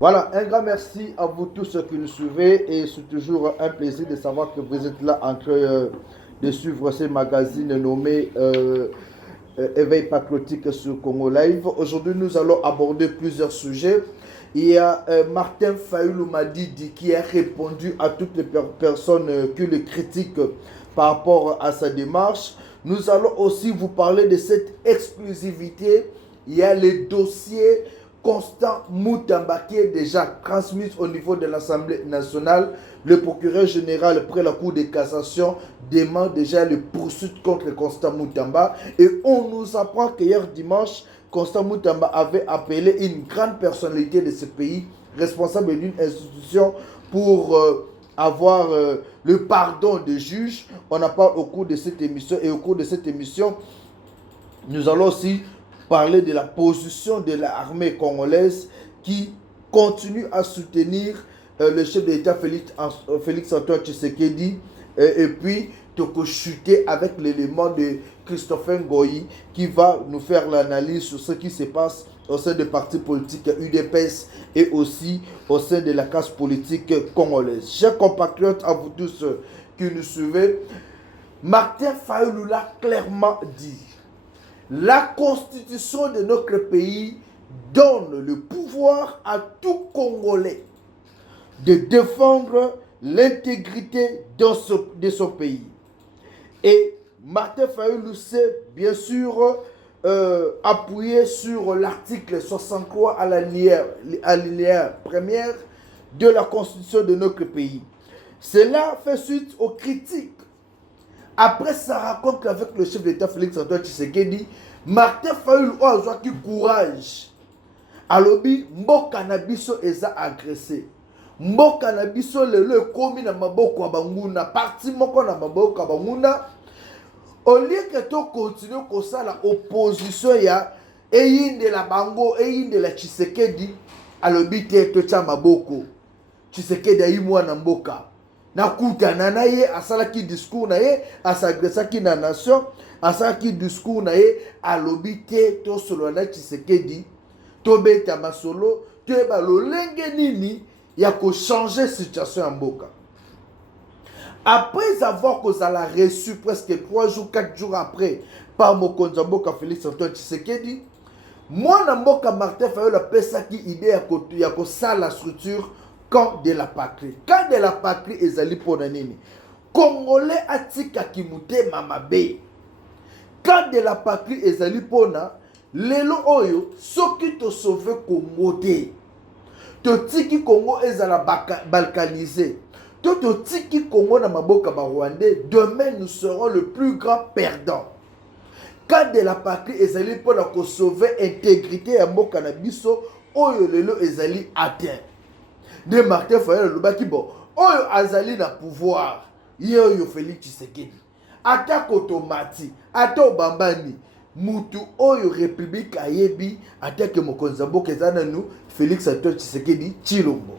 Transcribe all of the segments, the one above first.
Voilà, un grand merci à vous tous qui nous suivez et c'est toujours un plaisir de savoir que vous êtes là en train de suivre ce magazine nommé Éveil patriotique sur Congo Live. Aujourd'hui, nous allons aborder plusieurs sujets. Il y a Martin Fayulu Madidi qui a répondu à toutes les personnes qui le critiquent par rapport à sa démarche. Nous allons aussi vous parler de cette exclusivité. Il y a les dossiers Constant Moutamba qui est déjà transmis au niveau de l'Assemblée nationale. Le procureur général, après la Cour de cassation, demande déjà les poursuites contre Constant Moutamba. Et on nous apprend qu'hier dimanche, Constant Moutamba avait appelé une grande personnalité de ce pays, responsable d'une institution, pour avoir le pardon des juges. On en parle au cours de cette émission. Et au cours de cette émission, nous allons aussi parler de la position de l'armée congolaise qui continue à soutenir le chef de l'État Félix Antoine Tshisekedi et puis chuter avec l'élément de Christophe Ngoyi qui va nous faire l'analyse sur ce qui se passe au sein des partis politiques UDPS et aussi au sein de la classe politique congolaise. Chers compatriotes, à vous tous qui nous suivez, Martin Fayulu l'a clairement dit. La constitution de notre pays donne le pouvoir à tout Congolais de défendre l'intégrité de son pays. Et Martin Fayulu s'est bien sûr appuyé sur l'article 63 à l'alinéa première de la constitution de notre pays. Cela fait suite aux critiques. Après sa rencontre avec le chef d'État Félix Antoine Tshisekedi, Martin Fayulu a eu courage. Alobi, mboka na biso eza agressé. Mboka na biso lelo komi na maboko abanguna, parti moko na maboko abanguna. Au lieu que to continue comme ça la opposition ya eyinde la bango, eyinde la Tshisekedi, alobi te to cha maboko. Tshisekedi ayimwa na mboka. Nakutana na ye asalaki discours na ye asagresaki na nation asalaki discours na ye alobi te to solo na Tshisekedi to beta masolo to ba lolenge nini ya ko changer situation en mboka. Après avoir kozala reçu presque 3 jours 4 jours après par mokonzi mboka Félix Antoine Tshisekedi, moi na mboka Martin Fayulu pesaki idée ya ko sala structure Camp de la patrie. Camp de la patrie ezali pona nini. Congolais atika kimute mamabe. Camp de la patrie ezali pona lelo oyo soki to sauver Congo te. To tiki Congo ezala balkanisé. To tiki Congo na maboka ba Rwandais, demain nous serons le plus grand perdant. Camp de la patrie ezali pona ko sauver intégrité ya mboka na biso oyo lelo ezali atteint. De Martin Fayulu lobaki bon oyo azali na pouvoir yo Félix Tshisekedi ata kotomati ata obambani mutu oyo république ayebi ata ke mokonzi mboka ezana nous Félix Antoine Tshisekedi Tshilombo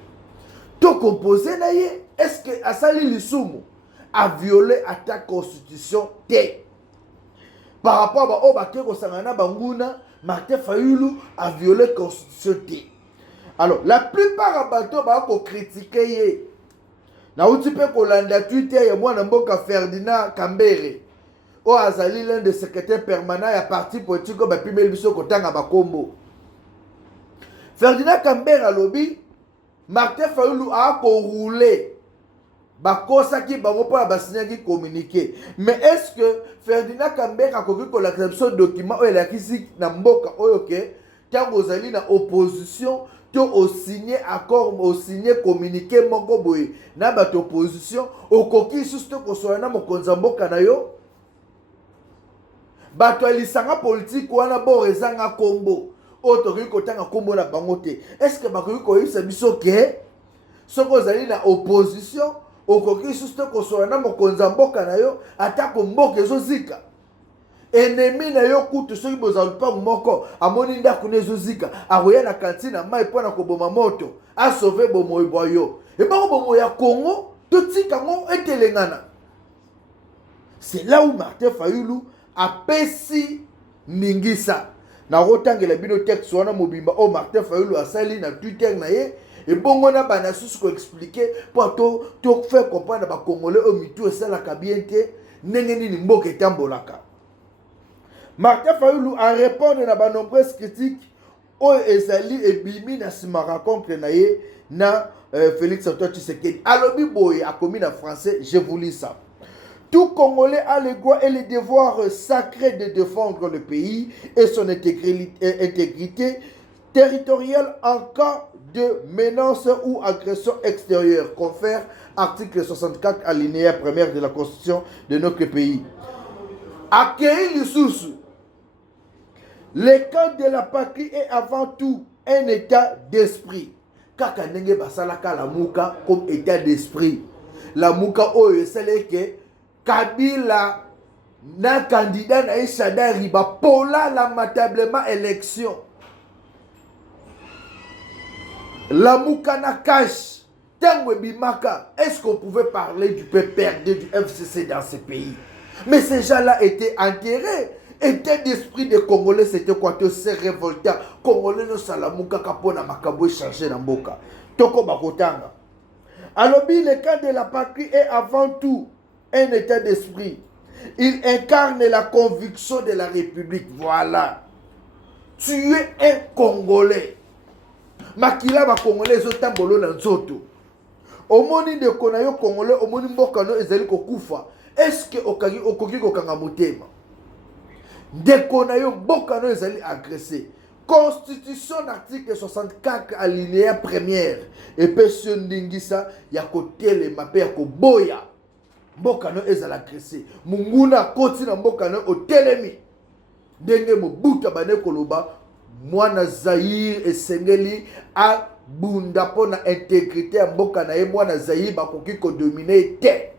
to composé na ye est-ce que asali lisumu a violé ata constitution te par rapport ba o ba ke ko sangana banguna Martin Fayulu a violé constitution te. Alors, la plupart des bateaux vont critiquer. Na outi pe kolanda Twitter ya mwana mboka Ferdinand Kambere. O azali l'un des secrétaires permanents ya parti politique ba pimeli biso kotanga bakombo. Ferdinand Kambere alobi Martin Fayulu a ko rouler. Bakosa ki bango pa basinya ki communiquer. Mais est-ce que Ferdinand Kambere a koki ko l'acception document o la kisi na mboka oyo ke tango ozali na opposition to au signé accord au signé communiqué moko boye na bato opposition okoki susto ko sola na mokonza mboka na yo bato alisanga politique wana bo rezanga kombo otoki kotanga kombo na bango te. Est-ce que bakoki ko yisa biso ke soko zali na opposition okoki susto ko sola na mokonza mboka na yo atako mboka ezozika ennemi na yo kutu soki bozali pa moko amoni ndako nezozika akoya na kantine mai pona ko boma moto a sauver bomoi boyo Et bien, au ya Congo, tout ce qui est telengana. C'est là où Martin Fayulu a pessi Ningisa. Na rotangela bino texte wana mobimba o Martin Fayulu asali na Twitter na ye et bongo na bana susu ko expliquer pour to faire comprendre ba congolais au mitu esala ka bien te ndenge nini mboka etambolaka. Martin Fayulu a répondu à de nombreuses critiques au ezali ebimi na sima rencontre na ye na Félix Antoine Tshisekedi. Alobi boye a commis en français, je vous lis ça. Tout Congolais a le droit et le devoir sacré de défendre le pays et son intégrité territoriale en cas de menace ou agression extérieure, confère article 64 alinéa 1 de la Constitution de notre pays. Accueillir les sources. Le camp de la patrie est avant tout un état d'esprit. Kaka nenge basalaka la muka comme état d'esprit. La muka oyo c'est que Kabila na candidat na Ishada Riba pola lamentablement élection. La muka na cash. Tango bimaka. Est-ce qu'on pouvait parler du PPRD, du FCC dans ce pays? Mais ces gens-là étaient enterrés. État d'esprit des Congolais, c'était quoi? Tu sais, révoltant. Congolais no salamuka kapona makabo changer na mboka. Toko bakotanga. Alors, le camp de la patrie est avant tout un état d'esprit. Il incarne la conviction de la République. Voilà. Tu es un Congolais. Makila ba Congolais zotambolo na nzoto. Omoni de konayo Congolais, omoni mboka no ezali kokufa. Est-ce que okoki kokanga motema? Deko na yo mboka no ezali agressé. Constitution article 64 alinéa 1er. Et pesio ndingisa ya kotele mape ya koboya. Mboka no ezali agressé. Munguna koti na mboka no otelemi. Ndenge mobuta bane koloba mwana Zaïre esengeli a bunda pona intégrité ya mboka na ye mwana Zaïre bakoki ko dominer te.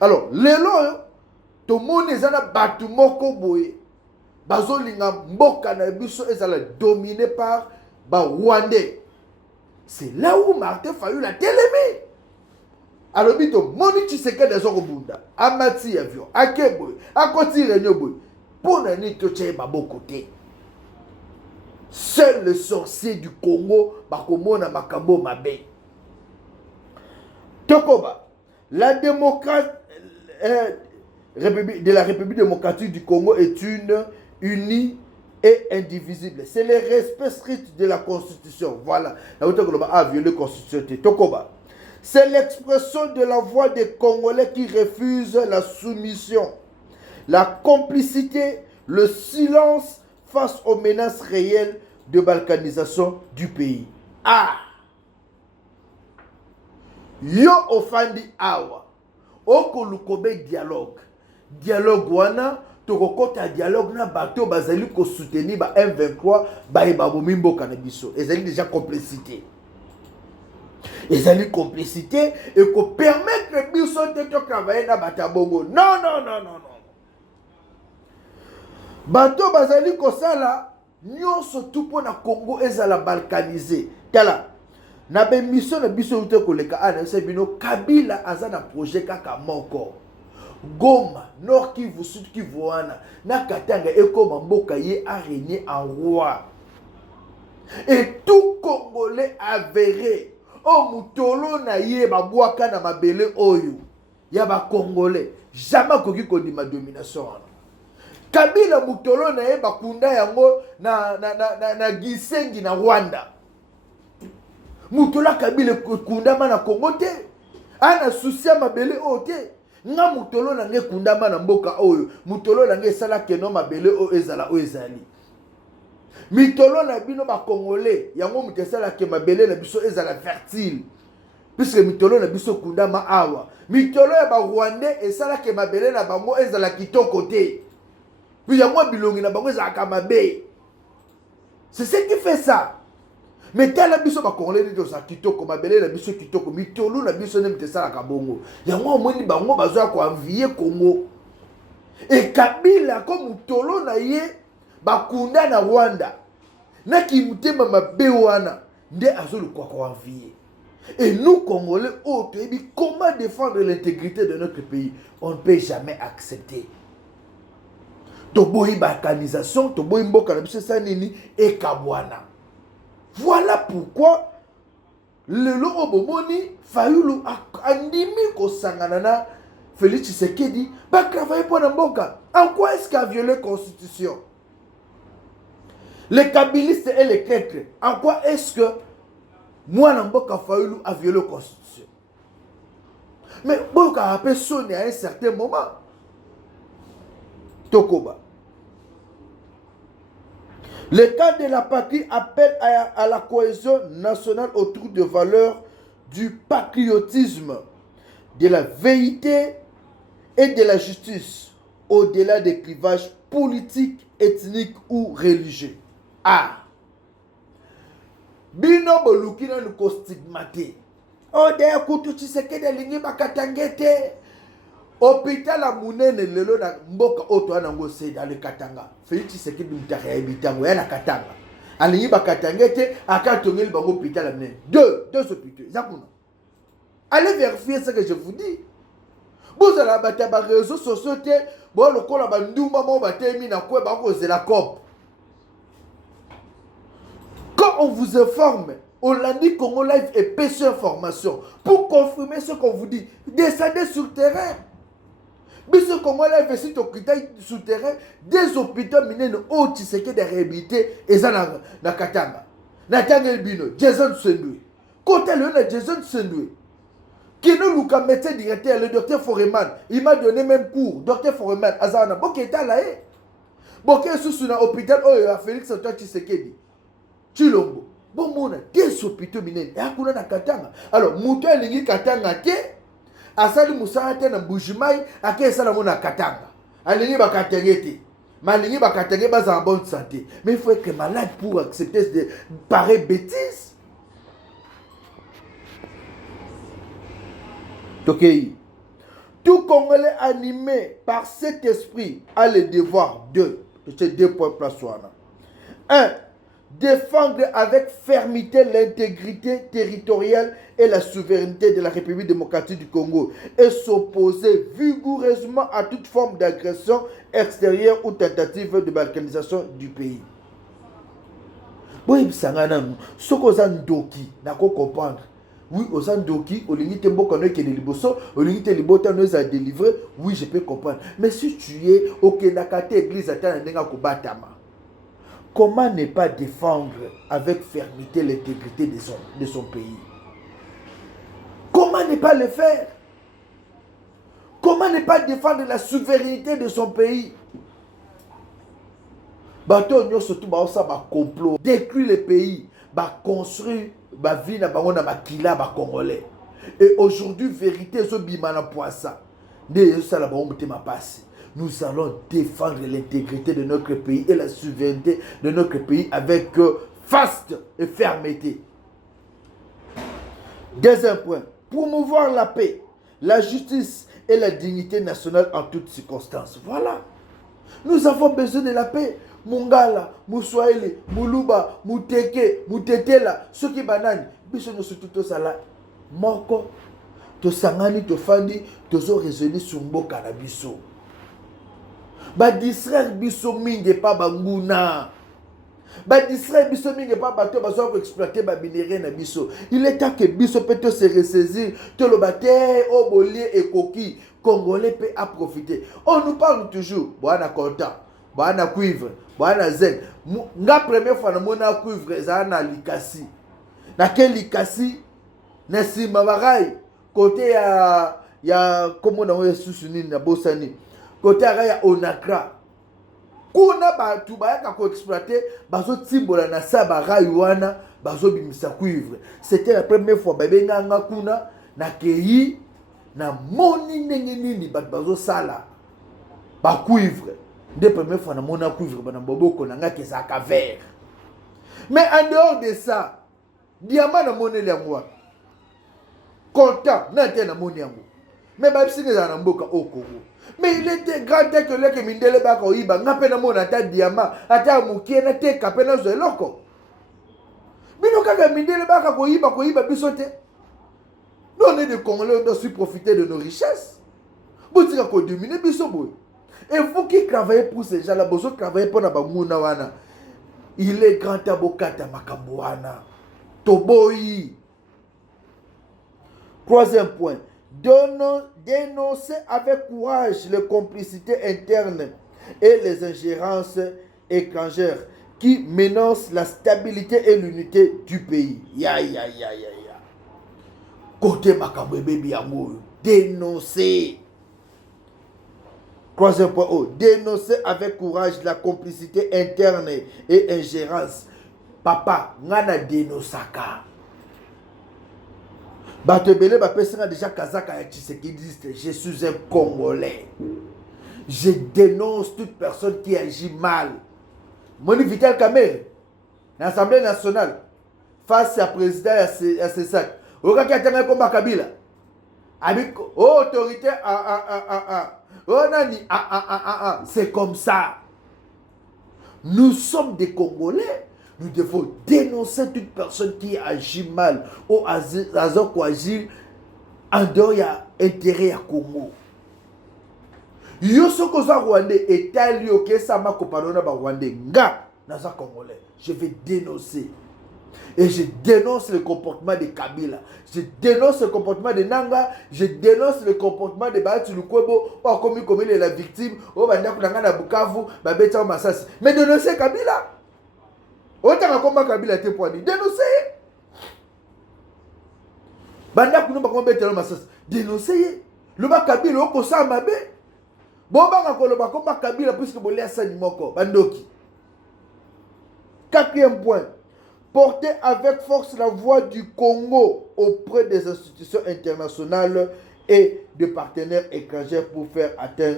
Alors, lelo to moni ezana batu moko boye bazolinga mboka na biso ezala dominé par ba Rwandais. C'est là où Martin Fayulu a télémé. Alors bito moni Tshisekedi ezoko bunda amati avion akeboy akoti réunion boy pona ni to tche maboko te. Seul le sorcier du Congo bakomona makambo mabe. Tokoba la démocrate de la République démocratique du Congo est une unie et indivisible. C'est le respect strict de la Constitution. Voilà. La Constitution. Tokoba. C'est l'expression de la voix des Congolais qui refusent la soumission, la complicité, le silence face aux menaces réelles de balkanisation du pays. Ah! Yo ofandi awa. Oko lukobe dialogue. Dialogue wana tokokota dialogue na bato bazali ko soutenir ba M23 ba ebomi mboka na biso. Ezali déjà complicité. Ezali complicité et ko permettre biso de travailler na batabongo. Non non non non non. Bato bazali ko sala nyonso tout pona Congo ezala balkanisé. Tala na be mission na biso ute koleka ana se bino Kabila azana projet kaka moko. Goma, Nord Kivu, Sud Kivu wana na Katanga ekoma mboka ye a régné en roi. Et tout Congolais avéré o mutolo na ye babwaka na mabele oyo ya ba Congolais jamais koki kondima domination wana. Kabila mutolo na ye bakunda yango na Gisengi na Rwanda. Mutola Kabila kundama na Congo te. Ana soucia mabele o te. Nga mutolo na nge kundama na mboka oyo. Mutolo na nge sala keno mabele o ezala o ezali. Mitolo na bino ba Congolais yango mutesala ke mabele na biso ezala fertile. Puisque mitolo na biso kundama awa. Mitolo ya ba Rwandais esala ke mabele na bango ezala kitoko te. Puis yango bilongi na bango ezala kamabe. C'est ce qui fait ça. Mais tel la biso ba Congolais ni dosa kitoko mabele na biso kitoko mitolo na biso ne mtesala ka bongo. Yango moni bango bazwa ko envier Congo. Et Kabila comme mutolo na ye bakunda na Rwanda. Na ki mutema mabe wana nde azolu kwa envier. Et nous, Congolais, comment défendre l'intégrité de notre pays? On ne peut jamais accepter. Toboyi balkanisation, toboyi mboka na biso sanini et kabwana. Voilà pourquoi le Lorobomoni Fayulu andimi kosangana na Félix Tshisekedi va travailler pour Mboka. En quoi est-ce qu'il a violé la constitution? Les kabylistes et les traîtres, en quoi est-ce que moi Mboka Fayulu a violé la constitution? Mais Mboka a appelé sonné à un certain moment. Tokoba. Le cas de la patrie appelle à la cohésion nationale autour des valeurs du patriotisme, de la vérité et de la justice, au-delà des clivages politiques, ethniques ou religieux. Ah! Bino bolukina nous stigmaté. Oh, d'ailleurs, kutu Tshisekedi alingi bakatangete. Hôpital à Mounene lelo na mboka oto anango se dans le Katanga. Félix Tshisekedi mutaka ebitango ya na Katanga. Alingi bakatangete akatongeli bango hôpital à Mounene. Deux hôpitaux. Zakuna. Allez vérifier ce que je vous dis. Vous allez battre les réseaux sociaux, bon, le col à Bandouma, bon, battre na quoi, c'est la COP. Quand on vous informe, on l'a dit Congo Live et pêche information. Pour confirmer ce qu'on vous dit, descendez sur le terrain. Mais ce Congo Live est sur le terrain, des hôpitaux minés au Tshisekedi de réhabilité et ça na Katanga. Natanga Elbino, Jason Sendoué. Côté le Jason Sendoué. Qui nous a médecin directeur, le docteur Foreman, il m'a donné même cours. Docteur Foreman, Azana, bon, qui est là, bon, qui est sous l'hôpital, oh, il a Félix Antoine Tshisekedi. Chilombo. Bon, mon, des hôpitaux minés, et à quoi na Katanga. Alors, Mouto Lingi Katanga, Asali Moussa na Mbujimai, à qui est ça na Katanga. Alingi Bakatangete. Malingi Bakatangé, bas en bonne santé. Mais il faut être malade pour accepter de pareilles bêtises. Okay. Tout Congolais animé par cet esprit a le devoir de ces deux points place. 1. Défendre avec fermeté l'intégrité territoriale et la souveraineté de la République démocratique du Congo et s'opposer vigoureusement à toute forme d'agression extérieure ou tentative de balkanisation du pays. Oui, ça n'a ce qu'on a ndoki, n'a pas comprendre. Oui, aux Andoki, au limite, qui est liboso, au limite, les botans nous a délivré. Oui, je peux comprendre. Mais si tu es au Kenakate, église, comment ne pas défendre avec fermeté l'intégrité de son pays? Comment ne pas le faire? Comment ne pas défendre la souveraineté de son pays? Bateau, surtout, complot, détruire le pays, construire. Vie na bango na makila ba congolais et aujourd'hui vérité zo bimana poissa de ça la bango ma passe. Nous allons défendre l'intégrité de notre pays et la souveraineté de notre pays avec faste et fermeté. Deuxième point, promouvoir la paix, la justice et la dignité nationale en toutes circonstances. Voilà. Nous avons besoin de la paix. Mungala, Moussoaili, Muluba, Muteke, Mutetela, ceux qui banane, biso no surtout ça là. Moko, to sangani, to fandi, to zo résolu sur mboka na biso. Ba distraire biso mingi pa banguna. Ba distraire biso mingi pa bato bazo exploiter ba minerai na biso. Il est temps que biso peut se ressaisir, to lo baté au bolier et coquille. Congolais peut en profiter. On nous parle toujours, boana content. Bana cuivre, bana zen. La première fois na mona cuivre za na likasi. Na quel likasi? Na sima barai côté ya comment na oya susuni na bosani. Côté ya Onakra. Kuna batu bayaka ko exploiter bazo timbola na sa barai wana bazo bimisa cuivre. C'était la première fois babenga nga kuna na kei na moni nini bazo sala ba cuivre. Des premières fois, on a couvert dans Boboko, on a ça vert. Mais en dehors de ça, diamant na monnaie l'angwa. Content, n'a pas na monnaie l'angwa. Mais si nous avons Mboka au Congo. Mais il était grand que le que Mindele Bako Iba, n'a pas na monnaie à diamant, à ta moukie, n'a pas capé dans le loco. Mais nous, quand Mindele Bako Iba, bisote. Nous, on est des Congolais, on doit aussi profiter de nos richesses. Vous dites qu'on domine Bissoboy. Et vous qui travaillez pour ces gens-là, vous travaillez pour Nabamouna Wana. Il est grand avocat à Makambouana. Toboyi. Troisième point. Dénoncer avec courage les complicités internes et les ingérences étrangères qui menacent la stabilité et l'unité du pays. Ya. Côté Makamboué Biango. Dénoncer. Troisième point. Dénoncer avec courage la complicité interne et ingérence. Papa, ngana dénosaka. Batebele bapesena déjà Kazaka ya Tshisekedi, je suis un Congolais. Je dénonce toute personne qui agit mal. Moni Vital Kamerhe, l'Assemblée nationale, face à président à Cessac. Oka qui a tenu comme Kabila. Avec autorité c'est comme ça. Nous sommes des Congolais. Nous devons dénoncer toute personne qui agit mal ou agit en dehors de l'intérêt à Congo. Yo soko za Rwandais et talio ke sama kopanona ba Rwandais nga naza Congolais. Je vais dénoncer. Et je dénonce le comportement de Kabila. Je dénonce le comportement de Nanga. Je dénonce le comportement de Bahati Lukwebo. Comme il est la victime. Banda Kunanga na Bukavu. Babeta Masasi. Mais dénoncer Kabila. Autant combat Kabila te poigné. Dénoncer. Banda Kunanga Babeta Masasi. Dénoncer. Le bas Kabila au Kosa Mabe. Bon banga koloba combat Kabila puisque bolé à Sanimoko. Bandoki. Quatrième point. Porter avec force la voix du Congo auprès des institutions internationales et de partenaires étrangers pour faire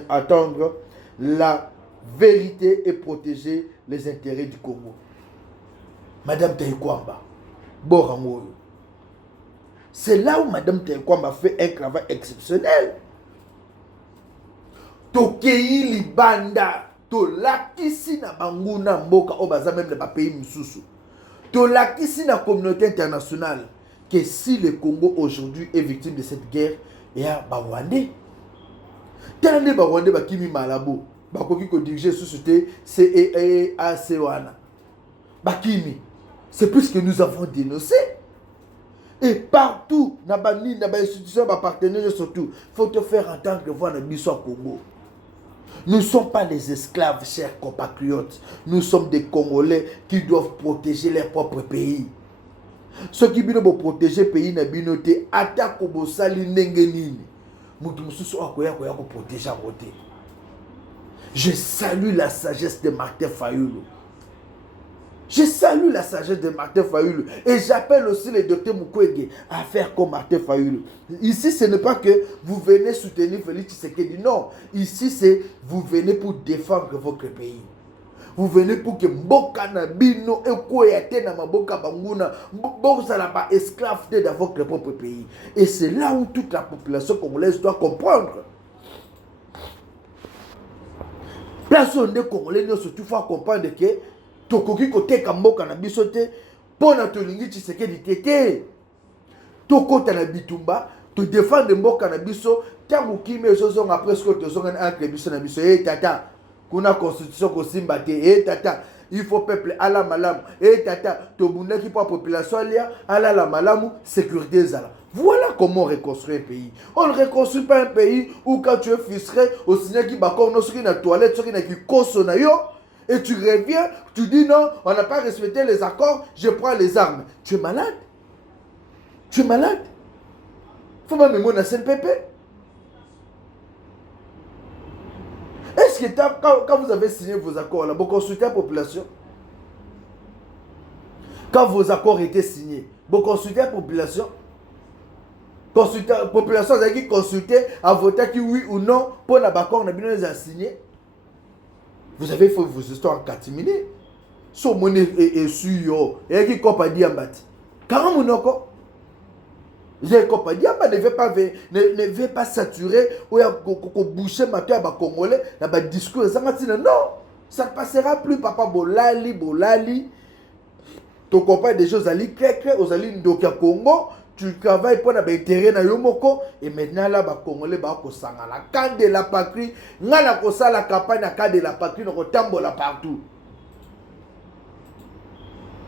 attendre la vérité et protéger les intérêts du Congo. Madame Taïkwamba, Borangoyo. C'est là où Madame Taïkwamba fait un travail exceptionnel. Tokei Libanda, Tolakisi na Banguna Mboka, Obaza même le pays Moussoussou. Tolakisi na communauté internationale que si le Congo aujourd'hui est victime de cette guerre, il y a Bawande. Tandis Bawande Bakimi Malabo, Bakoki ko diriger société CEAC wana. Bakimi, c'est plus que nous avons dénoncé. Et partout, dans les institutions, les partenaires surtout, il faut te faire entendre que voir le mission Congo. Nous ne sommes pas les esclaves, chers compatriotes. Nous sommes des Congolais qui doivent protéger leur propre pays. Ceux qui doivent protéger le pays, ils attaquent au sali nengenini. Je salue la sagesse de Martin Fayulu. Je salue la sagesse de Martin Fayulu. Et j'appelle aussi le docteur Mukwege à faire comme Martin Fayulu. Ici, ce n'est pas que vous venez soutenir Félix Tshisekedi. Non. Ici, c'est vous venez pour défendre votre pays. Vous venez pour que Mboka Nabino et Koyate na Maboka Banguna, Mboka na ba esclave dans votre propre pays. Et c'est là où toute la population congolaise doit comprendre. Place où les Congolais doivent surtout faire comprendre que Tokoki kote kamboka na bisote pona tolingi Tshisekedi tete tokota na bitumba to défendre mboka na biso tangu kimé zozonga presque tozonga entre biso na biso tata kuna constitution ko simba te tata il faut peuple ala malamu tata to bundaki pour population ala la malamu sécurité zala. Voilà comment on reconstruit un pays. On ne reconstruit pas un pays où quand tu es frustré au cinéma qui bakor no soki na toilette soki na ki koso na yo. Et tu reviens, tu dis non, on n'a pas respecté les accords, je prends les armes. Tu es malade. Tu es malade. Faut pas me mettre dans CNPP. Est-ce que quand vous avez signé vos accords, là, vous consultez la population? Quand vos accords étaient signés, vous consultez la population? La population a dit consulter, à voter qui oui ou non, pour l'accord, on a bien les a signés. Vous avez fait vos histoires en catimini. So monnaie et sur et qui copa diambati. Car mon encore. J'ai copa diamba ne veut pas saturer ou boucher ma terre à Congolais dans le discours. Non, ça ne passera plus, papa bolali. Ton copain des choses ali clair aux ali ndoka Congo. tu travailles pour l'intérêt na yomoko, et maintenant là, les Congolais ko sangala. Quand de la patrie, ngana ko sa la campagne à de la patrie, no tambola partout.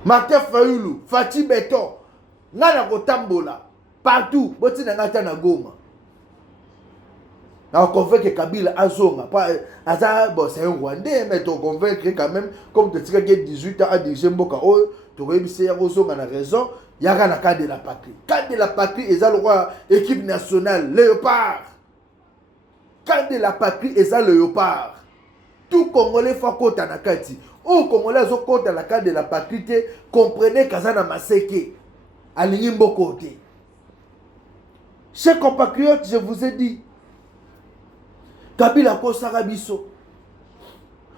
Martin Fayoulou, Fatih Beton, ngana ko tambola partout. Boti na ngata na Goma. On convainc que Kabila Azonga, bon, c'est un Rwandais, mais on convainc quand même, comme tu sais qu'il y a 18 ans à diriger Mboka, tu as réussi à Azonga, a raison, il y a un cadre de la patrie. Cadre de la patrie, ils ont le roi, équipe nationale, Léopard. Cadre de la patrie, ils ont le Léopard. Tout Congolais faut compte à Nakati. Ou Congolais ont compte à la cadre de la patrie, comprenez Kazana Maseke, à l'Inimbo côté. Chers compatriotes, je vous ai dit, Kabila Kosara Biso.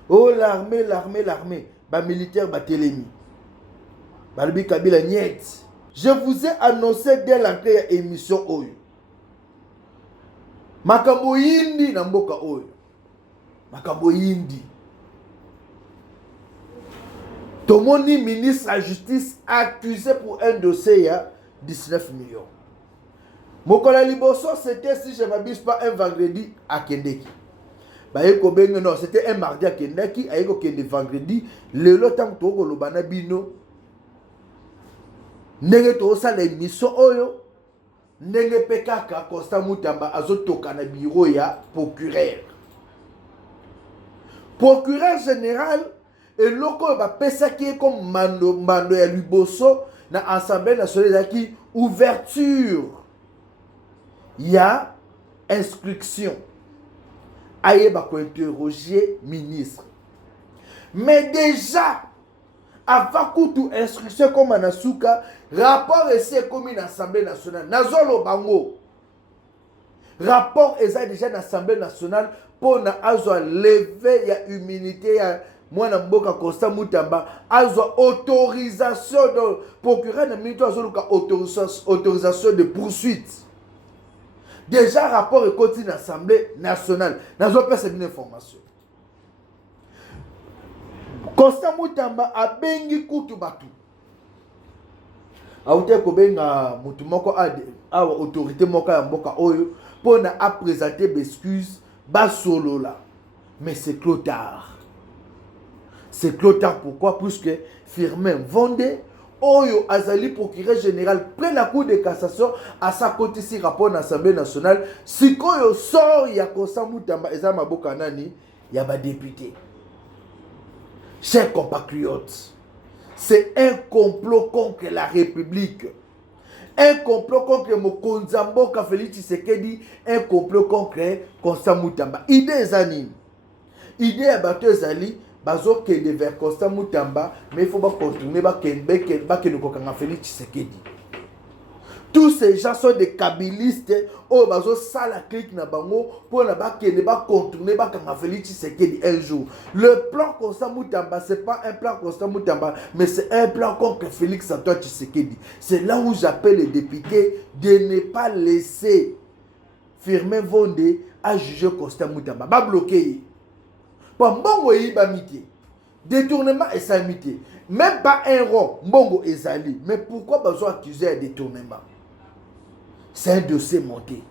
Oh l'armée. Ba militaire ba télémi. Balbi Kabila niet. Je vous ai annoncé dès l'entrée de l'émission Oyo. Makambo Yindi na mboka Oyo. Makambo Yindi. Tomoni ministre de la Justice accusé pour un dossier à 19 millions. Mokola Liboso, c'était, si je ne m'abuse pas, un vendredi à Kendeki. Non, c'était un mardi à Kendeki, à vendredi. Le temps que tu as le bino, nenge to sa l'émission Oyo, nenge pekaka Constant Mutamba azotoka na bureau ya procureur. Procureur général, et loko ba pesa qui comme mando ya Liboso na Assemblée nationale qui ouverture. Il y a instruction. Aïe va interroger ministre. Mais déjà, avant toute instruction comme Anasuka, rapport est comme une assemblée nationale. Nazolo bango. Rapport est déjà une assemblée nationale pour na azwa lever ya immunité ya mwana mboka Constant Mutamba azwa autorisation de procureur na minute azoluka autorisation de poursuite. Déjà, rapport est continu à l'Assemblée nationale. Nous avons pas cette information. Constant Mutamba a bengi kutu batu. Aouté kobenga mutumoko a autorité moka ya mboka oyo pour na a présenter des excuses bas solo là. Mais c'est trop tard. C'est trop tard pourquoi? Puisque Firmin Vendée Oyo Azali procureur général près la cour de cassation à sa côté si rapport à l'Assemblée nationale si Koyo sort il y a Constant Mutamba et Maboka nani il y a des députés. Chers compatriotes, c'est un complot contre la République, un complot contre Mokonzi Mboka Félix Tshisekedi, un complot contre Constant Mutamba. Idée zanine, idée à bateau Zali. Bazo kende vers Constant Mutamba, mais il faut pas contourner Félix Tshisekedi. Tous ces gens sont des kabylistes. Oh, bazo ça la clique na bango pour na ba kende ba contourner Félix Tshisekedi un jour. Le plan Constant Mutamba, c'est pas un plan Constant Mutamba, mais c'est un plan contre Félix Antoine Tshisekedi. C'est là où j'appelle les députés de ne pas laisser Firmin Vendée à juger Constant Mutamba. Ba bloquer. Mbongo yiba mité. Détournement et samité. Même pas un rond, Mbongo ezali. Mais pourquoi besoin accuser un détournement? C'est un dossier monté.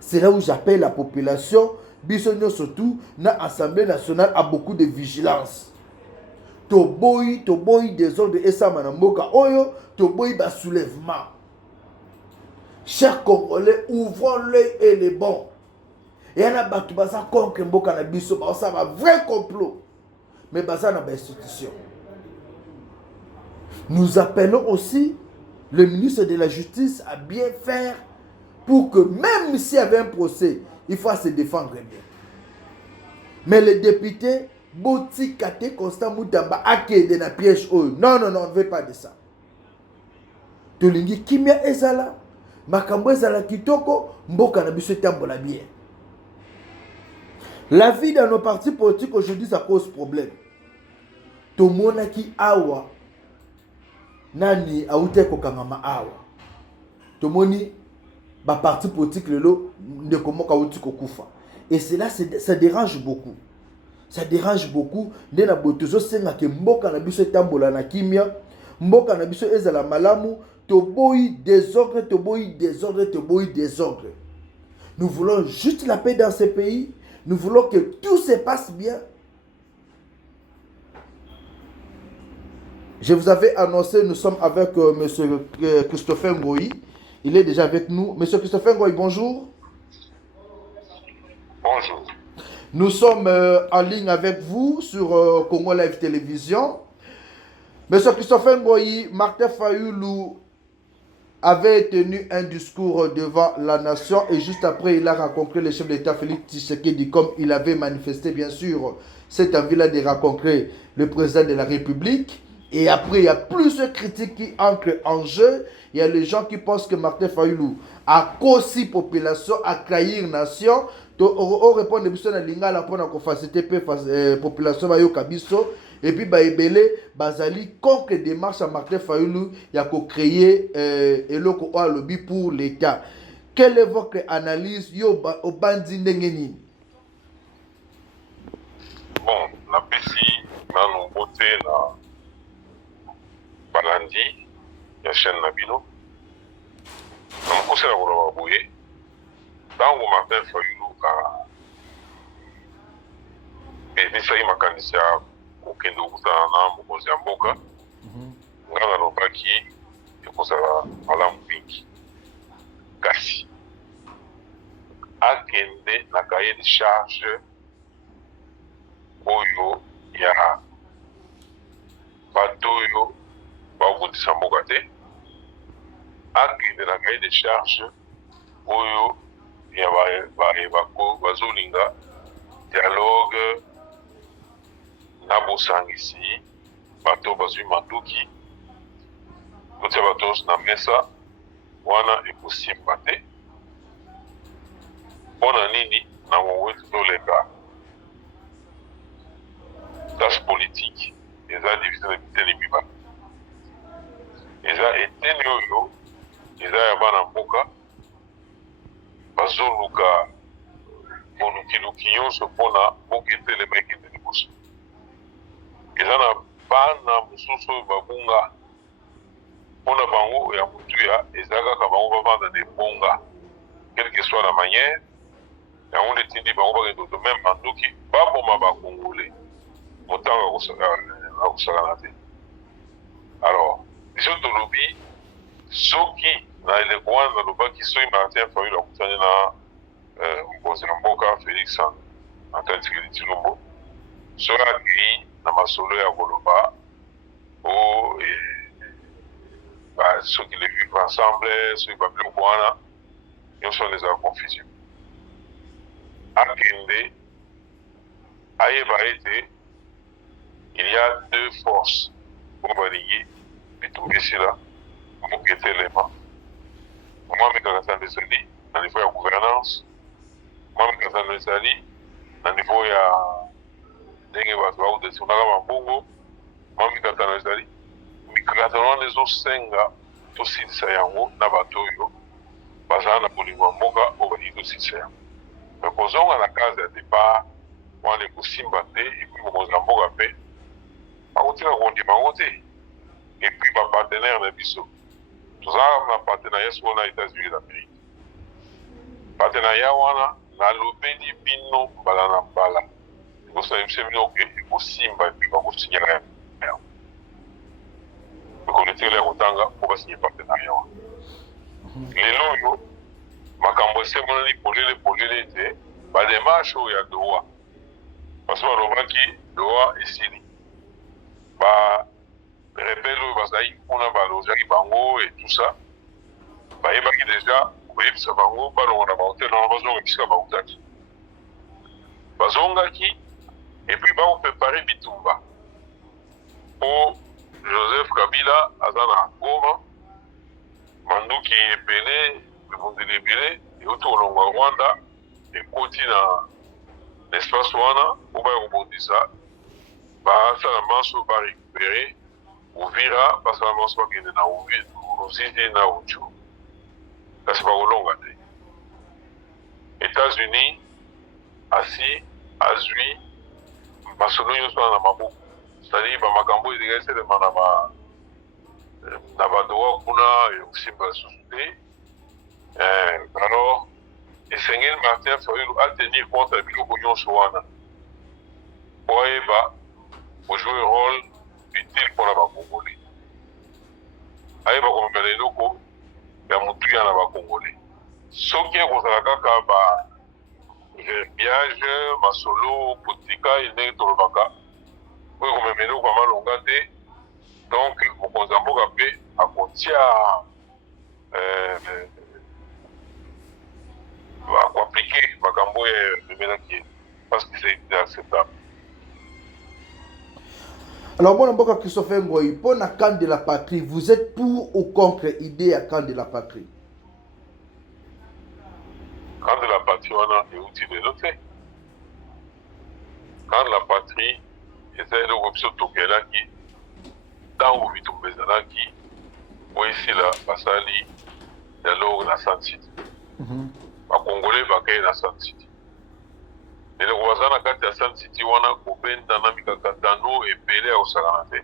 C'est là où j'appelle la population, bisogno surtout, dans l'Assemblée nationale a beaucoup de vigilance. Toboyi des ordres de Essa Manamboka Oyo, toboyi ba soulèvement. Chers Congolais, ouvrons l'œil et les bons. Et il y a des gens qui ont un vrai complot. Mais il y a des institutions. Nous appelons aussi le ministre de la Justice à bien faire pour que même s'il y avait un procès, il faut se défendre bien. Mais les députés, Boti Kate Constant Mutamba, Akede na piège. Non, on ne veut pas de ça. Tolingi Kimia Ezala, Makambo Ezala Kitoko, Mboka na biso tambola bien. La vie dans nos partis politiques aujourd'hui, ça cause problème. Tout le monde qui awa, nani aoute kokangama awa. Tout le monde ba parti politique lelo ne comment kauti kokufa. Et cela ça dérange beaucoup. Ça dérange beaucoup. Nde na botozo senga ke mboka na biso tambola na kimia, mboka na biso ezala malamu, Toboy désordre, Toboy désordre, Toboy désordre. Nous voulons juste la paix dans ce pays. Nous voulons que tout se passe bien. Je vous avais annoncé, nous sommes avec M. Christopher Ngoyi. Il est déjà avec nous. M. Christopher Ngoyi, bonjour. Bonjour. Nous sommes en ligne avec vous sur Congo Live Télévision. M. Christopher Ngoyi, Martin Fayulu avait tenu un discours devant la nation et juste après, il a rencontré le chef d'État Félix Tshisekedi, comme il avait manifesté, bien sûr, cette envie-là de rencontrer le président de la République. Et après, il y a plusieurs critiques qui entrent en jeu. Il y a les gens qui pensent que Martin Fayulu a causé la population, a trahir la nation. On répond à la lingala pour la facilité la population kabiso. Et puis baebele bazali contre les démarches à Martin Fayulu, il y a créé eloko o lobby pour l'État. Quelle est votre analyse yo au bandi ndengeni? Bon, la PCI na nombote na balandi ya chaîne Nabino. Na mokose la koloba boye. Tango Martin Fayulu ebisaki makanisi ya kokende kokutana na mokonzi ya mboka. Nga nalobaki ekozala malamu mingi. Kasi akende na cahier de charge oyo ya bato oyo bakotisa mboka te. Akende na cahier de charge oyo ya bazolinga dialogue na bosangisi bato bazwi manduki kotia bato na mesa wana ekosimba te. Mpona nini na mongwetu toleka tâche politique eza division na biteni mibale. Eza eteni oyo eza ya bana mboka bazoluka bolukiluki nyonso mpona mboka etelema ekende liboso. Eza na bana mosusu oyo babunga mpona bango ya motuya eza kaka bango bavanda na ebonga quelle que soit la manière. Yango nde tindi bango bakende to meme manduki baboma bakongole motango akosakana te. Alors biso tolobi soki na eleko wana nalobaki soki Martin Fayulu akutani na mokonzi ya mboka Félix Antoine Tshisekedi Tshilombo soki akei na masolo ya koloba soki les vivre ensemble soki babiloko wana nyonso wana ezala confusion. Akende ayeba ete il y a deux forces oyo balingi bitumba esila mboka etelema. Mwa mikakatano ezali na niveau ya gouvernance, mwa mikakatano ezali na niveau ya ndenge bato bakodetunaka bambongo, mwa mikakatano ezali mikakatano wana ezosenga tosilisa yango na bato oyo bazala na bolingo ya mboka oyo balingi tosilisa yango. Me kozonga na kazi ya départ wana ekosimba te epuis mokonzi ya mboka mpe akotika kondima yango te. Epuis bapartenaire na biso tozala na partenariat sikoyo na États-Unis d'Amérique. Partenariat wana nalobeli bino mbala na mbala ekosala biso bino ke ekosimba epuis bakosinyela yango ekoletela ya kotanga mpo basinye partenariat wana. Lelo oyo makambo esemonani polele te bademarshe oyo ya doa parce balobaki doa esili barebele oyo bazalaki kuna balozaki bango et tout ça bayebaki deja koyebisa bango balongo na bahotel wana bazonga bisika bautaki bazongaki epuis bakoprepare bitumba mpo Joseph Kabila aza na Goma manduki ebele ebundeli ebele euti kolongwa Rwanda ekoti na espace wana po baya kobondisa basala manso barécupere Uvira basala manso bakende na Ruzizi na Uchu kasi bakolonga te. États-Unis asi azwi masolo nyonso wana na maboko c'est-à-dire bamakambo ezeka eselema na badoa wa kuna ya kusimba société. Alors, Seigneur Martin Fayulu a tenu compte de biloko nyonso wana. Po ayeba jouer un rôle utile pour la Congolais. Ayeba komemela eloko ya motuya na Congolais. Soki ekozala kaka ba verbiage, masolo, politika, ndenge tolobaka, oyo komemela eloko ya malonga te. Donc, mokonzi ya mboka mpe akotia appliquer makambo ememelaki parce que c'est acceptable. Alors, moi, je suis Christopher Ngoyi, pour la camp de la patrie, vous êtes pour ou contre l'idée à camp de la patrie? Camp de la patrie, on a des outils de l'autre. Camp de la patrie, c'est le groupe Sotokelaki, dans le Vitum Bezalaki, où ici, là, Basali, dialogue na Saint-City. Les Congolais bakay na Saint-City. Et le voisin à kati ya Saint-City wana kobenda na mikakatano epele osakana te.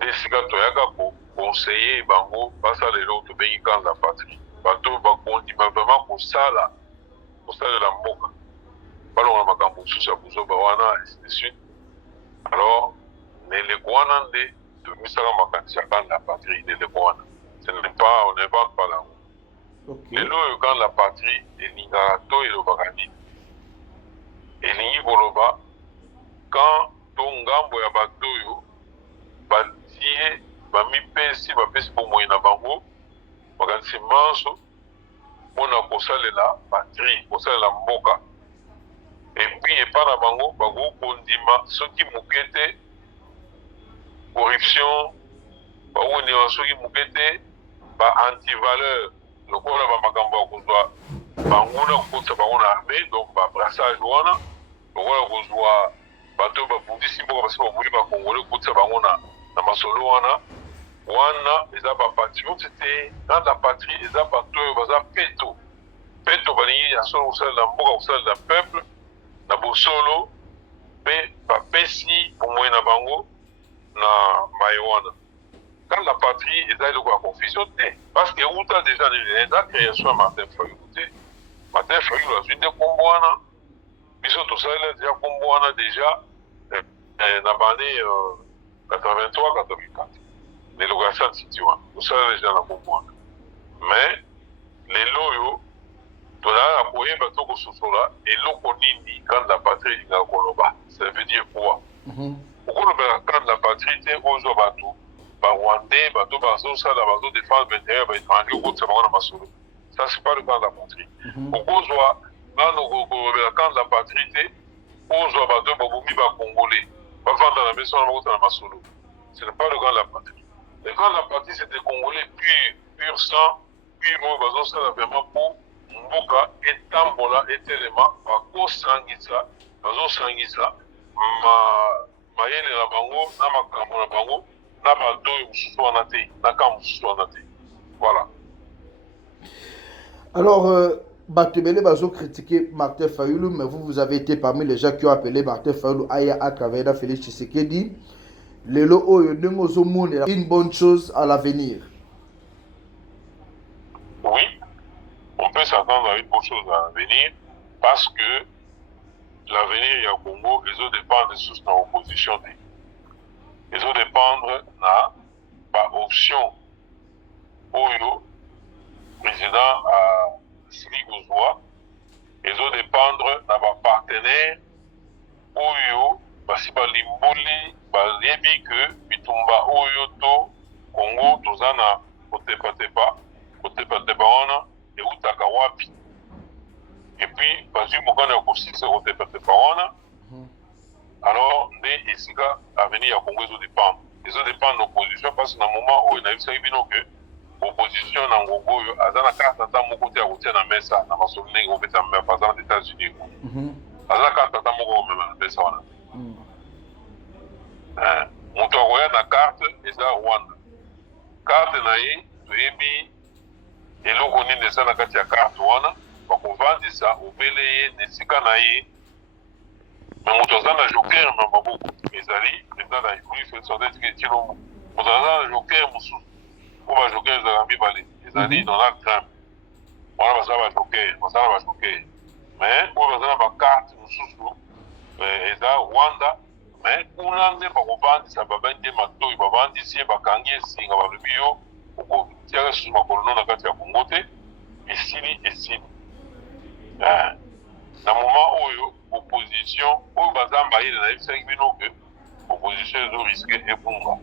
Desika toyaka ko conseiller bango basala lelo tobengi camp de la patrie. Bato bakondima vraiment kosala la mboka. Balonga makambo mosusu ya kozoba wana ainsi de suite. Alors, neleko wana nde tomisaka makanisi ya camp de la patrie neleko wana. On n'invente pas là. Okay. Et nous, quand la patrie est l'ingarato et le bagani, et l'ingiboloba, quand ton gambo ya batoyo, batie, bami pesi pour moi na bango, bagansi manso, on a kosale la patrie, kosale la mboka. Et puis, et pas na bango, bago kondima, ce qui moukete, corruption, bago ne soki moukete, ba anti-valeur. Donc on a makambo ya kozwa banguna kokotisa bango na armée, donc babrassage wana lokola kozwa bato babundisi mboka basi babuli bakongole kokotisa bango na masolo wana eza bapatriote te dans la patrie eza bato oyo baza peto balingi ya solo kosalela mboka kosalela peuple na bosolo mpe bapesi bomoi na bango na maye wana. Quand la patrie est dans le confusion, parce que où a déjà la création de Martin Fayulu. Martin Fayulu a suivi des combats, ils sont tous allés déjà combats déjà dans l'année 83-84. Les locations de Titiouan, nous sommes déjà dans le combat. Mais les loyaux, dans la poignée de Toko Sosola, et l'Okonini, quand la patrie est dans le Koloba, ça veut dire quoi? Quand la patrie est aux bateaux, Rwandais, bateau, ça, la bateau défense l'intérieur, ça, c'est pas le camp de la patrie. Pourquoi quand le camp de la patrie, on bateau, Congolais, pas vendre dans la maison, ce n'est pas le camp de la patrie. Le camp de la patrie, c'est des Congolais pur sang, pur, ça, vraiment pour Mboka, et Tambola, et Téléma, Bako Sangisa, Bazo Sangisa, Mayele la Bango, Namakambo la Bango, voilà. Alors, Batebele Bazo critiqué Martin Fayulu, mais vous avez été parmi les gens qui ont appelé Martin Fayulu Aya Akaveda Félix Tshisekedi. Lelo Oyo Nemozo Moune est une bonne chose à l'avenir. Oui, on peut s'attendre à une bonne chose à l'avenir parce que l'avenir au Congo, ils ont dépend de sous dans l'opposition. Ils vont dépendre de l'option Oyo, président à Sili Gouzoua. Ils vont dépendre de leur partenaire Oyo, parce que Limboli, Yebi que Bitumba Oyo to Congo, Tozana, Kotepa, et Utaka Wapi. Et puis, parce que Mokana aussi, c'est Kotepa, alors, les Isika à venir à Congo, ils dépendent. Ils dépendent de l'opposition parce qu'à un moment où il y a eu que l'opposition dans Congo, il y a une carte à mon côté à côté dans la mesa, dans ma souvenir, au fait, par exemple, aux États-Unis. Il y a une carte à mon côté dans la mesa. Mon toit, il y a une carte, et ça, Rwanda. Carte, il y a et l'eau qu'on est dans la carte, Rwanda, pour vendre ça, au Bélé, des Sika, mais mon toit, il joker, mais beaucoup. Mes alliés, maintenant, il faut faire sortir des questions. Mon toit, il joker, ba joker ezalaka mibale ezali Donald Trump wana bazala ba joker mais oyo bazala bakarte mosusu eza Rwanda mais kuna nde bakovandisa babende matoi bavandisi ye bakangi esinga balobi yo okotiaka susu makolo no na kati ya Kongo te esili na moment oyo opposition oyo baza mayele nayebisaki bino ke opposition ezoriske ebunga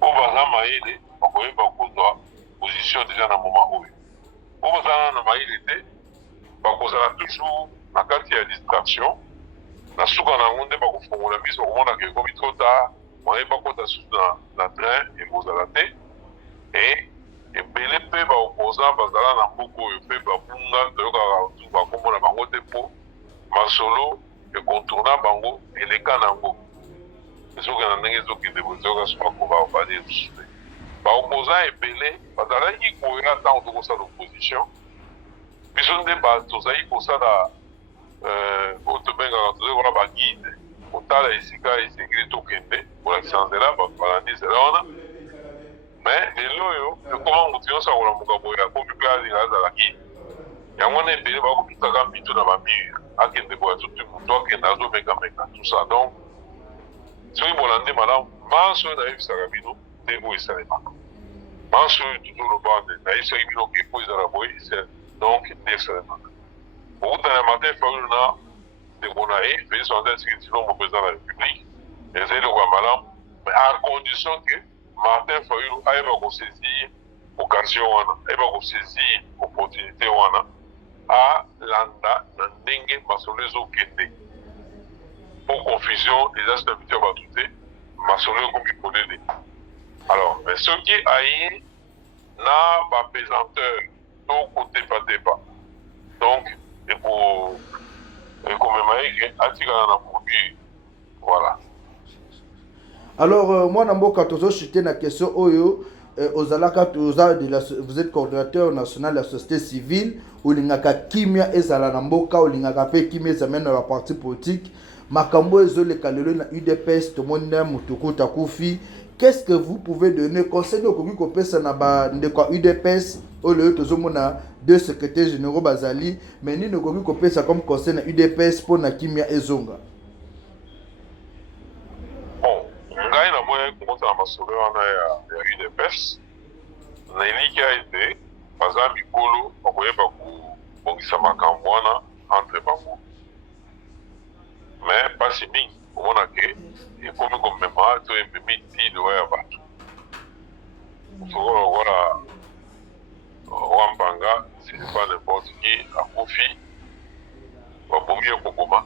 oyo baza mayele bakoyeba kozwa position deja na moment oyo baza na mayele te bakozala toujours na kati ya distraction na suka na yango nde bakofongola miso bakomonaka ekomi trop tard moye bakota susu na train ekozala te ebele mpe baopposant bazala na mboka oyo mpe babunga toyokaka bakomona bango te mpo masolo ekontourna bango eleka na yango ezokende ndenge ezokende bozoyoka so bakoba obali esusu te baopposant ebele bazalaki koya ntango tokosala opposition biso nde tozali kosala oyo tobengaka tozali kona baguide kotala esika esengeli tokende kolakisa nzela balandi nzela wana mais lelo oyo ekoma motu nyonso akolamuka boye akomi mpe alinga azala guide yango wana ebele bakokitaka mbitu na bamire akende boya tutu motu akende azomekameka tout ça donc soki bolandi malamu manso oyo nayebisaka bino nde oyo esalemaka manso oyo toujours lobande nayebisaki bino ke po ezala boye donc nde esalemaka okutana Martin Fayulu na ndeko na ye Félix Antoine Tshisekedi président de la République ezali eloko ya malamu mais à condition que Martin Fayulu ayeba kosaisir occasion wana ayeba kosaisir opportunité wana alanda na ndenge masolo ezokende po confusion eza stabilité ya bato te masolo ekomi polele alors mais soki aye na bapesanteur to kotepatepa donc ekomema eke atikala na produit voilà. Alors moi namboka tozochute na question oyo ozalaka vous êtes coordinateur national de la société civile olingaka kimia ezala na mboka olingaka pe kimia ezamena na parti politique makambo ezoleka lelo na UDPS tomoni na mutukuta kufi. Qu'est-ce que vous pouvez donner conseil okoki kopesa na ba ndeko UDPS oyo tozomona deux secrétaires généraux bazali mais nini okoki kopesa comme conseil na UDPS pour na kimia ezonga? Bon, ngai na moye komota na masolo wana ya UDPS na eliki ya ete baza mikolo bakoyeba kobongisa makambo wana entre bango mais pasi mingi omona ke ekomi komema to ememi tilo ya bato tokola wambanga c'est pas n'importe qui akufi babomi ekokoma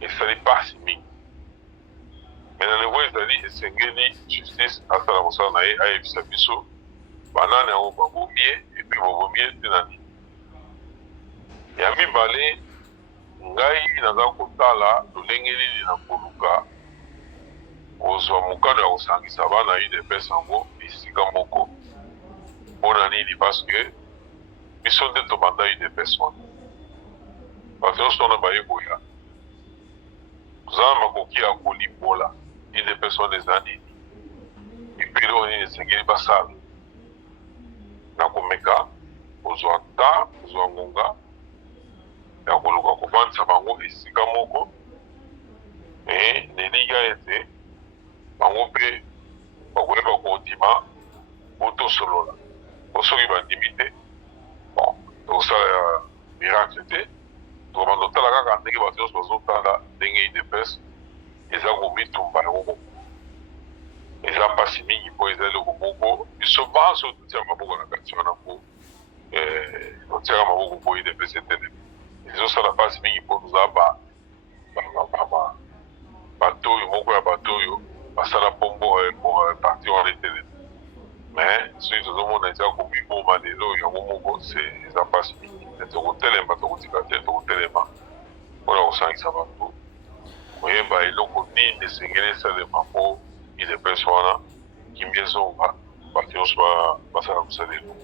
esali pasi mingi mais na niveau ezali esengeli justice asala mosala na ye ayebisa biso banani yango babomi ye epe babomi ye te na nini ya mibale ngai naza kotala lolenge nini na koluka kozwa mokano ya kosangisa bana UDPS yango esika moko mpona nini parce que biso nde tobanda UDPS wana bato nyonso wana bayekoya tozala makoki ya kolimbola UDPS wana eza nini ebele oyo nini esengeli basala na komeka kozwa ta kozwa ngonga ya koluka kovandisa bango esika moko neliga ete bango mpe bakoyeba kondima otosolola po soki bandimi te bon tokosala ya miracle te tokobanda otala kaka ndenge bato nyonso bazotala ndenge UDPS eza komitumba yango moko eza mpasi mingi mpo eza eloko moko biso banso totiaka maboko na kati wana mpo totiaka maboko mpo UDPS etelemi ezosala mpasi mingi mpo tozala bato oyo moko ya bato oyo basala pombo parti wana etelemi mais soki tozomona eza komiboma lelo yango moko eza mpasi mingi tokotelema tokotika te tokotelema mpona kosangisa bato koyeba eloko nini esengeli esalema mpo UDPS wana kimia ezonga bato nyonso basala mosala eloko.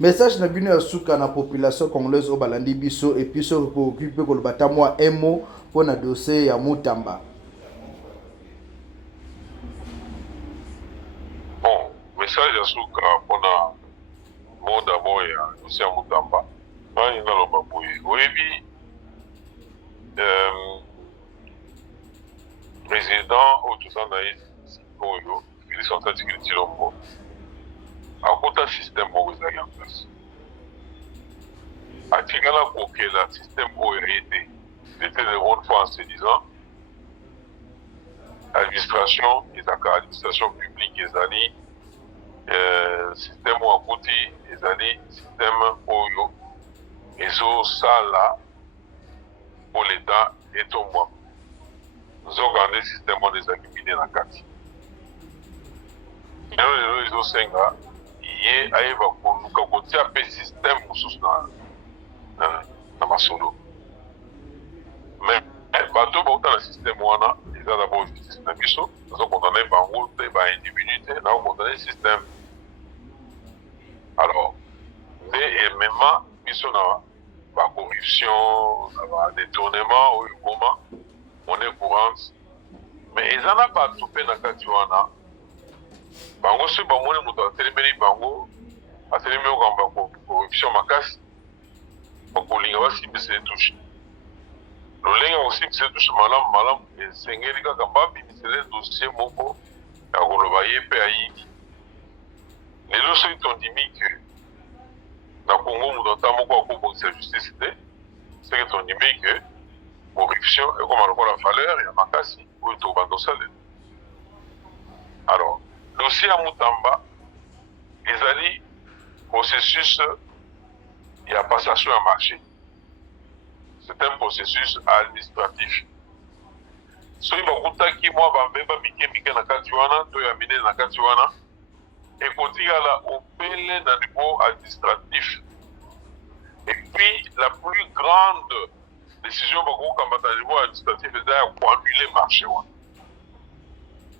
Message na bino ya suka na population congolaise o balandi biso et puis so ko occuper ko bata moi un mot pour na dossier ya Mutamba. Bon, message ya suka mpona mo d'abord ya dossier ya Mutamba nani naloba boye oyebi président oyo toza na ye oyo Félix Antoine Tshisekedi Tshilombo akota système moko ezali en place atikala kokela système oyo aye te il était de bonne foi en se disant administration ezalaka administration publique ezali système oyo akuti ezali système oyo ezosala po l'état etombwama nzokande système wana ezalaki bide na kati lelo lelo ezosenga ye ayeba koluka kotia mpe système mosusu na masolo mais bato bauta na système wana eza d'abord justice na biso nazokondane bango te baindividu te nakokondane système alors nde emema biso na bacorruption na badétournement oyo ekoma monnaie courante mais eza na bato mpe na kati wana bango soki bamoni moto atelemeli bango atelemi okamba corruption makasi bakolinga basimbisa etushe lolenge akosimbisa etushe malamu malamu esengeli kaka babimisele dossier moko ya koloba ye mpe ayibi lelo soki tondimi ke na Congo moto ata moko akobongisa justice te soki tondimi ke corruption ekoma lokola valeur ya makasi oyo tokobanda osalela alors dossier ya Mutamba ezali processus ya passation ya marché c'est un processus administratif soki bakutaki mwa bambeba mike mike na kati wana to ya minene na kati wana ekotikala opele na niveau administratif et puis la plus grande décision bakokamba na niveau administratif eza ya koannule marché wana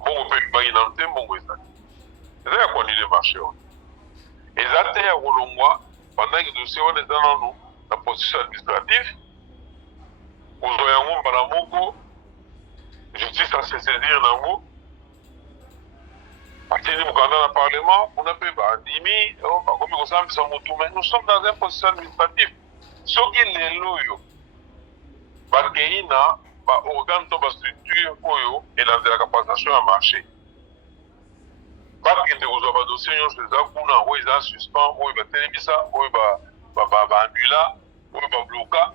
mbongo mpe libangi nano te mbongo ezali eza ya koannule marché wana eza te ya kolongwa pendant que dossier wana eza nano na processus administratif kozwa yango mbala moko justice asesaisir nango atindi mokanda na parlement kuna mpe bandimi bakomi kosambisa motu mais nous sommes dans un processus administratif soki lelo oyo bakei na baorgane to bastructure oyo elandelaka passation ya marché bakende kozwa badossier nyonso eza kuna oyo eza suspens oyo batelemisa oyo baandula oyo babloka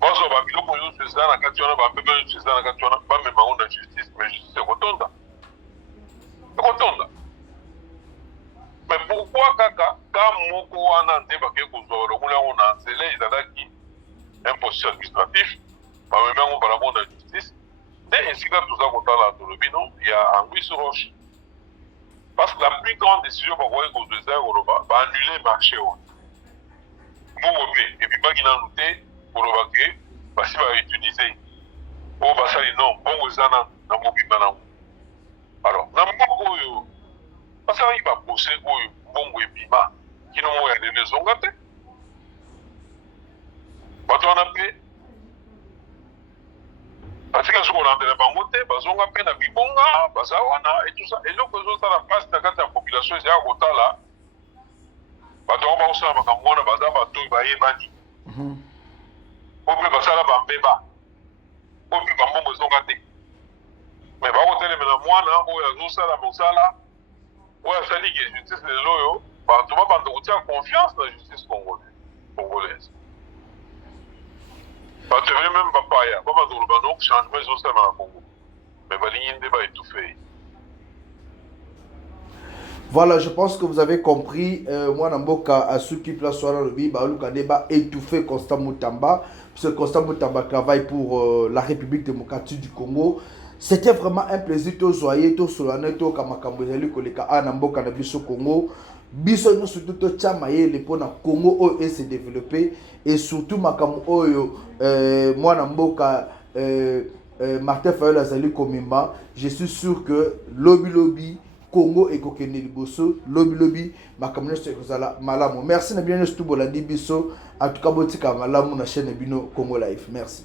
bazwa babiloko nyonso eza na kati wana bambeba nyonso eza na kati wana bamema ngo na justice mais justice ekotonda mais pourquoi kaka ka moko wana nde bakei kozwa lokola yango na nzela ezalaki un processus administratif bamemi yango mbala ngo na justice nde esika toza kotala tolobi non ya angui sur roche parce que la plus grande décision bakoki kozwa eza ya koloba baannule marché wana mbongo mpe ebibaki nanu te koloba ke basi bautilize oyo basali non mbongo eza na mobimba nango alors na mbongo oyo basalaki baprose oyo mbongo ebima kino moko ya lelo ezonga te bato wana mpe batika soki kolandela bango te bazonga mpe na bibonga baza wana etusa eloko ezosala mpasi na kati ya population ezalaka kotala bato yango bakosala makambo wana baza bato oyo bayebani po mpe basala bambeba po mpe bambongo ezonga te me bakotelemela mwana oyo azosala mosala oyo asali ke justice lelo oyo bato babanda kotia confiance na justice congolaise bato ebele meme bapaya babanda koloba donc changement ezosala na Congo me balingi nde baétouffe. Voilà, je pense que vous avez compris. Moi, Namboka, à ceux qui placent sur le vie, Baluka Deba étouffé Constant Mutamba. Parce que Constant Mutamba travaille pour la République démocratique du Congo. C'était vraiment un plaisir. Tout joyeux, tout solennel, tout Kamakambozeli, Koleka, Namboka, Nabiso Congo. Biso, nous, surtout, tout Chamaye, les points Congo, et s'est développé. Et surtout, Makamu, moi, Namboka, Martin Fayol, Azali Komimba. Je suis sûr que Lobby, Congo et Kokene Liboso, Lobby, Makamune Sekozala, Malamu. Merci, Nabien Stubola Dibiso. En tout cas, Botika Malamu, na chaîne Bino Congo Life. Merci.